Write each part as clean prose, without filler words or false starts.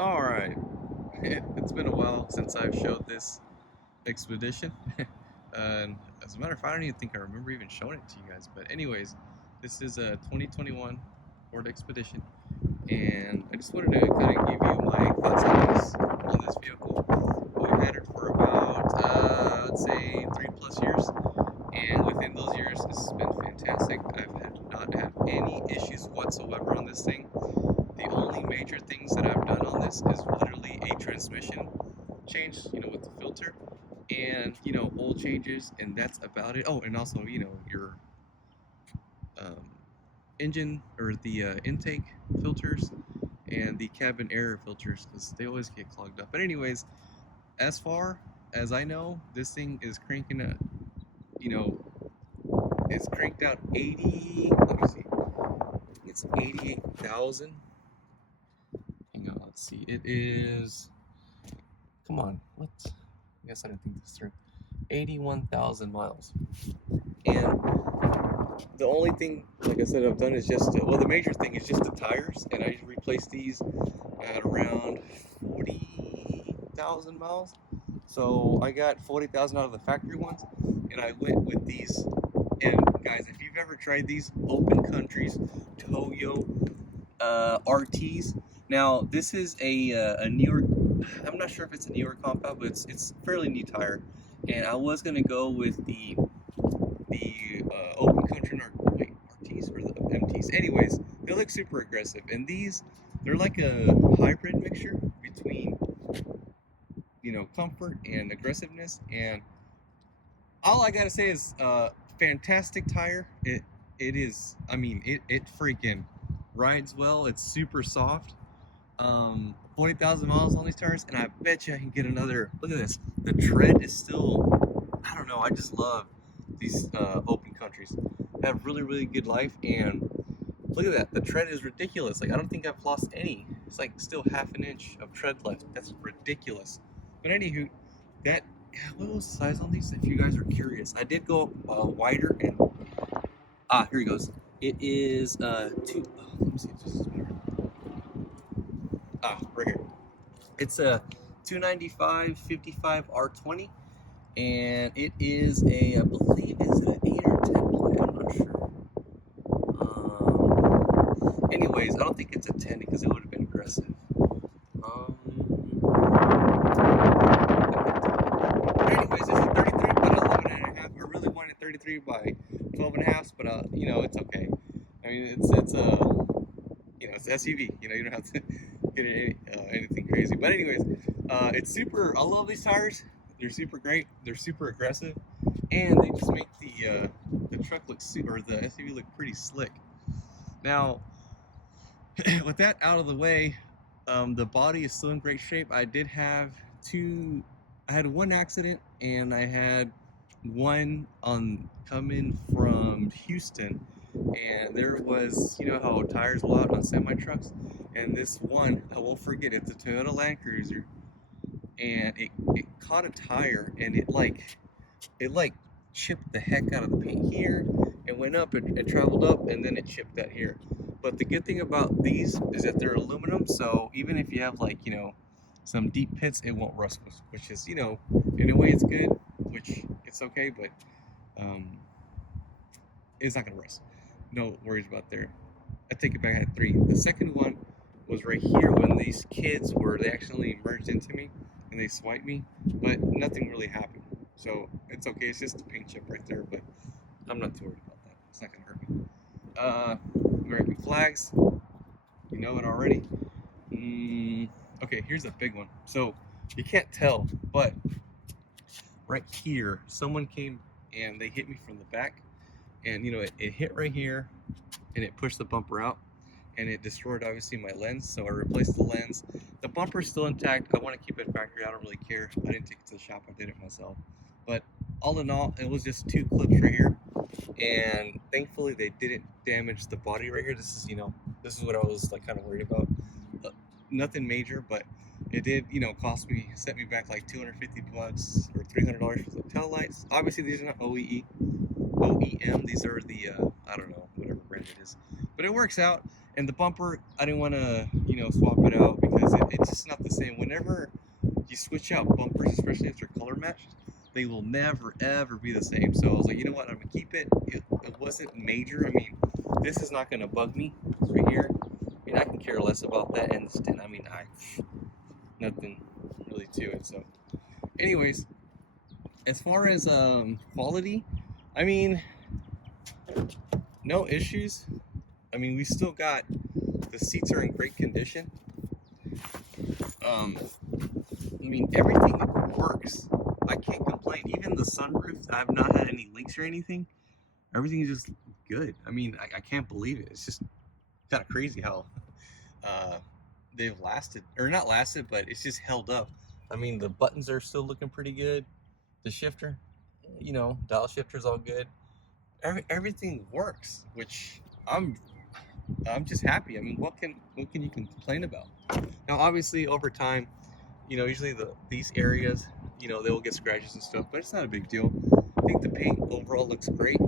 Alright, it's been a while since I've showed this expedition. And as a matter of fact, I don't even think I remember even showing it to you guys. But anyways, this is a 2021 Ford Expedition. And I just wanted to kind of give you my thoughts on this vehicle. We've had it for about, I'd say 3+ years. And within those years, this has been fantastic. I've not had any issues whatsoever on this thing. The only major things that I've done on this is literally a transmission change, with the filter, and oil changes, and that's about it. Oh, and also, your um, engine or the intake filters and the cabin air filters, because they always get clogged up. But anyways, as far as I know, this thing is cranking at, you know, it's cranked out 80. Let me see. It's 88,000. Hang on, let's see. It is. Come on, what? I guess I didn't think this through. 81,000 miles. And the only thing, like I said, I've done is just, well, the major thing is just the tires, and I replaced these at around 40,000 miles. So I got 40,000 out of the factory ones, and I went with these. And guys, if you've ever tried these Open Countries Toyo RTs, now this is a newer. I'm not sure if it's a newer compound, but it's fairly new tire. And I was gonna go with the Open Country RTs or the MTs. Anyways, they look super aggressive, and they're like a hybrid mixture between comfort and aggressiveness. And all I gotta say is fantastic tire. It is. I mean, it freaking rides well. It's super soft. 40,000 miles on these tires, and I bet you I can get another. Look at this. The tread is still. I don't know. I just love these Open Countries. They have really, really good life, and look at that. The tread is ridiculous. Like, I don't think I've lost any. It's like still half an inch of tread left. That's ridiculous. But anywho, that. What was the size on these? If you guys are curious, I did go wider, and here he goes. It is two. Oh, let me see if this is better. Right here. It's a 295 55 R20, and it is I believe, is it an 8 or 10 play? I'm not sure. Anyways, I don't think it's a 10 because it would have been aggressive. But anyways, it's a 33 by 11 and a half. I really wanted 33 by 12 and a half, but it's okay. I mean, it's it's SUV. You don't have to get anything crazy. But anyways, it's super. I love these tires. They're super great. They're super aggressive, and they just make the truck look or the SUV look pretty slick. Now, with that out of the way, the body is still in great shape. I had one accident, and I had one on coming from Houston, and there was, how tires will out on semi trucks, and this one, I won't forget, it's a Toyota Land Cruiser, and it caught a tire, and it chipped the heck out of the paint here. It went up, it traveled up, and then it chipped that here. But the good thing about these is that they're aluminum, so even if you have some deep pits, it won't rust, which is, in a way it's good, which it's okay, but it's not gonna rust. No worries about there. I take it back, I had three. The second one was right here when these kids they accidentally merged into me and they swiped me, but nothing really happened. So it's okay, it's just a paint chip right there, but I'm not too worried about that. It's not gonna hurt me. American flags, you know it already. Okay, here's a big one. So you can't tell, but right here, someone came and they hit me from the back, and it hit right here, and it pushed the bumper out, and it destroyed obviously my lens. So I replaced the lens. The bumper's still intact. I want to keep it factory. I don't really care. I didn't take it to the shop. I did it myself. But all in all, it was just two clips right here, and thankfully they didn't damage the body right here. This is what I was kind of worried about. Nothing major, but it did set me back like $250 or $300 for the tail lights. Obviously these are not OEM. These are the I don't know, whatever brand it is, but it works out. And the bumper, I didn't want to, swap it out because it's just not the same. Whenever you switch out bumpers, especially if they're color matched, they will never ever be the same. So I was like, you know what, I'm gonna keep it. It wasn't major. I mean, this is not gonna bug me right here. I mean, I can care less about that end stint. I mean, nothing really to it. So, anyways, as far as quality, I mean, no issues. I mean, we still got, the seats are in great condition. I mean, everything works. I can't complain. Even the sunroof, I've not had any leaks or anything. Everything is just good. I mean, I can't believe it. It's just kind of crazy how they've lasted, or not lasted, but it's just held up. I mean, the buttons are still looking pretty good. The shifter, dial shifter's all good. Everything works, which I'm just happy. I mean, what can you complain about? Now, obviously, over time, usually these areas, they will get scratches and stuff, but it's not a big deal. I think the paint overall looks great.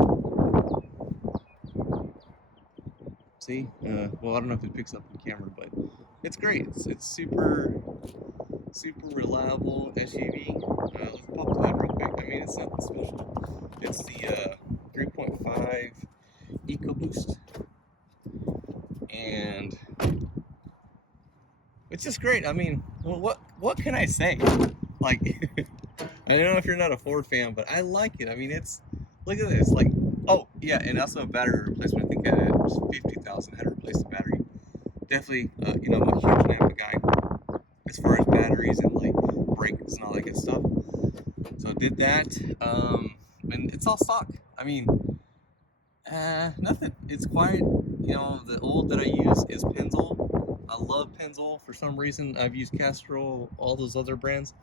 See, well, I don't know if it picks up on camera, but it's great. It's super reliable SUV. Let's pop the hood real quick. I mean, it's nothing special. It's the 3.5 EcoBoost, and it's just great. I mean, well, what can I say? Like, I don't know if you're not a Ford fan, but I like it. I mean, look at this. Like, oh yeah, and also a battery replacement. I think it was 50,000. Had to replace the battery. Definitely, I'm a huge Napa guy as far as batteries and like brakes and all that good stuff. So I did that, and it's all stock. I mean, nothing. It's quiet. The oil that I use is Pennzoil. I love Pennzoil. For some reason, I've used Castrol, all those other brands,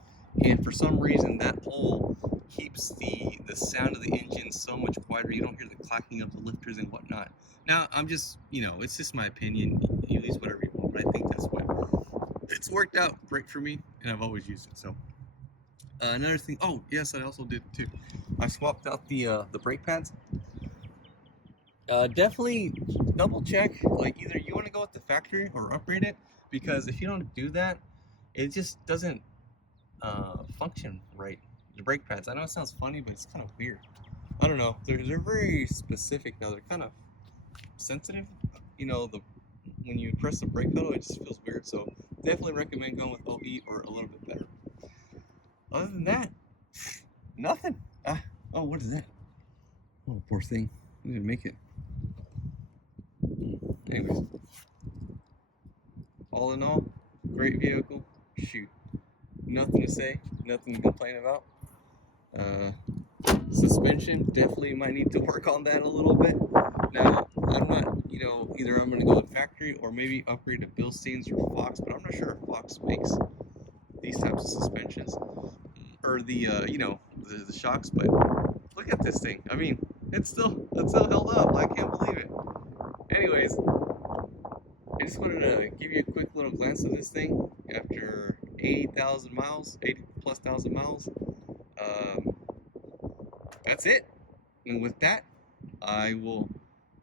and for some reason, that oil keeps the sound of the engine so much quieter. You don't hear the clacking of the lifters and whatnot. Now, I'm just, it's just my opinion. You use whatever you want, but I think that's what it's worked out great for me, and I've always used it. So, another thing. Oh, yes, I also did too. I swapped out the brake pads. Definitely double check. Like, either you want to go with the factory or upgrade it, because if you don't do that, it just doesn't function right. The brake pads. I know it sounds funny, but it's kind of weird. I don't know. They're very specific now. They're kind of sensitive. When you press the brake pedal, it just feels weird. So definitely recommend going with OE or a little bit better. Other than that, nothing. Oh, what is that? Oh, poor thing. I didn't make it. Anyways, all in all, great vehicle. Shoot, nothing to say, nothing to complain about. Suspension, definitely might need to work on that a little bit. Now, I'm not, either I'm going to go with factory or maybe upgrade to Bilsteins or Fox, but I'm not sure if Fox makes these types of suspensions or the shocks. But look at this thing. I mean, it's still held up. I can't believe it. Anyways, I just wanted to give you a quick little glance of this thing after 80,000 miles, 80 plus thousand miles. That's it. And with that, I will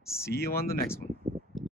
see you on the next one.